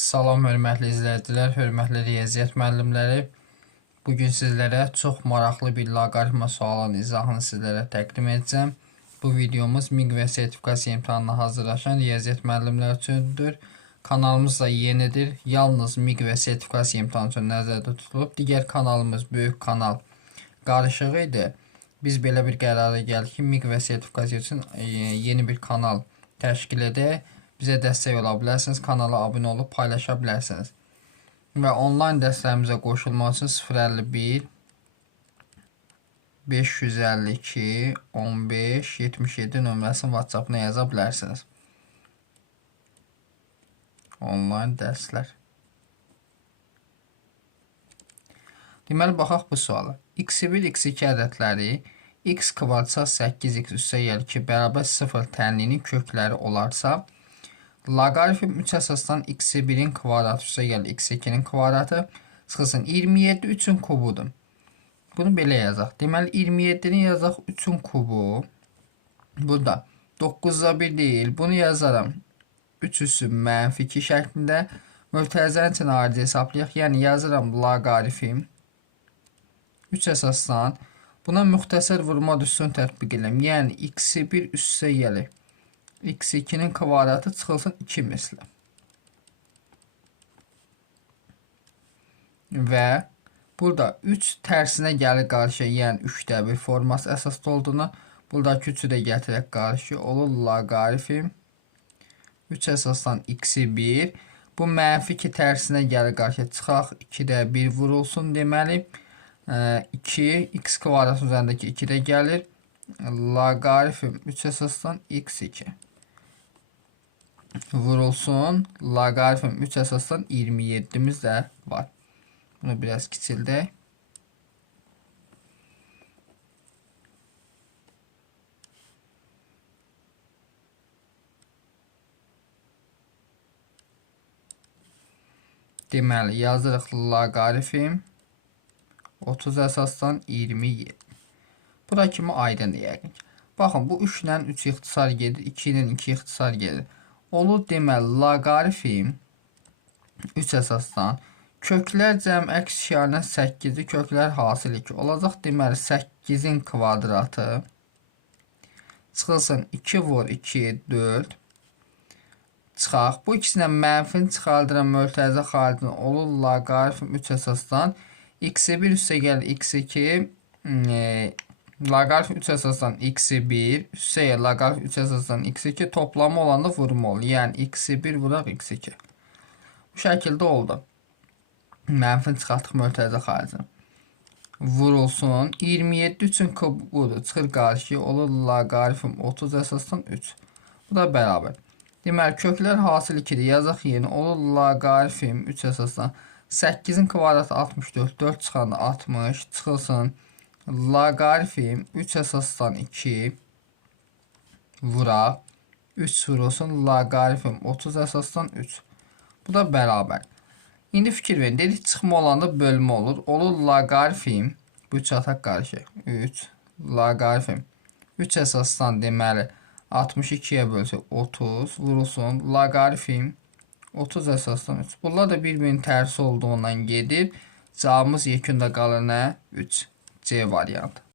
Salam hörmətli izləyicilər, hörmətli riyaziyyat müəllimləri. Bugün sizlərə çox maraqlı bir loqaritma sualının izahını sizlərə təqdim edəcəm. Bu videomuz MİQ və sertifikasiya imtahanına hazırlaşan riyaziyyat müəllimləri üçündür. Kanalımız da yenidir. Yalnız MİQ və sertifikasiya imtahanı üçün nəzərdə tutulub. Digər kanalımız böyük kanal qarışığı idi. Biz belə bir qərara gəldik ki, MİQ və sertifikasiya üçün yeni bir kanal təşkil edək. Bizə dəstək ola bilərsiniz, kanala abunə olub paylaşa bilərsiniz. Və onlayn dərslərimizə qoşulmaq üçün 051 552 15 77 nömrəsini WhatsApp-na yaza bilərsiniz. Onlayn dərslər. Deməli, baxaq bu suala. x1, x2 ədədləri x kvadrat 8x üstəgəl 2 bərabər 0 tənliyinin kökləri olarsa, loqaritm 3 əsasdan x1-in kvadratı üstəgəl x2-nin kvadratı çıxılsın 27 3-ün kubudur. Bunu belə yazaq. Deməli 27-ni yazaq 3-ün kubu. Burada 9'da 1 deyil. Bunu yazaram 3 üssü mənfi 2 şəklində. Mötərizənin üçün arici hesablayaq. Yəni yazıram loqaritm 3 əsasdan. Buna müxtəsər vurma üstünü tətbiq edirəm. Yəni x1 üstəgəl x2'nin kvadratı çıxılsın 2 misli. Və burada 3 tərsinə gəlir qarşıya, yəni 3'də 1 forması əsasda olduğunu, buradakı 3'ü də gətirək qarşıya, olur loqaritm 3 əsasdan x1. Bu mənfi 2 tərsinə gəlir qarşıya, çıxaq 2'də 1 vurulsun, deməli 2 x kvadrat üzərindəki 2 də gəlir, loqaritm 3 əsasdan x2 vurulsun, loqaritm 3 əsasdan 27'miz də var. Bunu biraz kiçildək. Deməli, yazırıq loqaritm 30 əsasdan 27. Bura kimi aydın yəqin. Baxın, bu 3 ilə 3 ixtisar gedir, 2 ilə 2 ixtisar gedir. Olur, deməli, loqaritm 3 əsasdan köklər cəm əks işarədən 8'i köklər hasil 2 olacaq. Deməli, 8'in kvadratı çıxılsın 2 vur 2, 4 çıxaq. Bu ikisindən mənfini çıxardıran mötərizə xaricində olur loqaritm 3 əsasdan x1 üstəgəl x2 loqaritm 3 əsasdan x1 üstəgəl loqaritm 3 əsasdan x2 toplamı olanda vurma olur. Yəni x1 vuraq x2. Bu şəkildə oldu. Mənfini çıxartdıq mötərizə xaricində. Vurulsun. 27 üçün kubudur. Çıxır qarşıya, olur loqaritm 30 əsasdan 3. Bu da bərabər. Deməli, köklər hasil 2'dir. Yazaq yeni, olur loqaritm 3 əsasdan 8'in kvadratı 64, 4 çıxanda 60 çıxılsın. Loqaritm 3 əsasdan 2 vuraq 3 vurulsun, loqaritm 30 əsasdan 3. Bu da bərabər. İndi fikir verin, dedik çıxma olanda bölmə olur. Olur loqaritm, bu çataq qarşı 3 loqaritm 3 əsasdan deməli 62'yə bölsək 30 vurulsun, loqaritm 30 əsasdan 3. Bunlar da bir-birinin tərsi olduğundan gedir. Cavabımız yekunda qalır nə? 3. C variantı.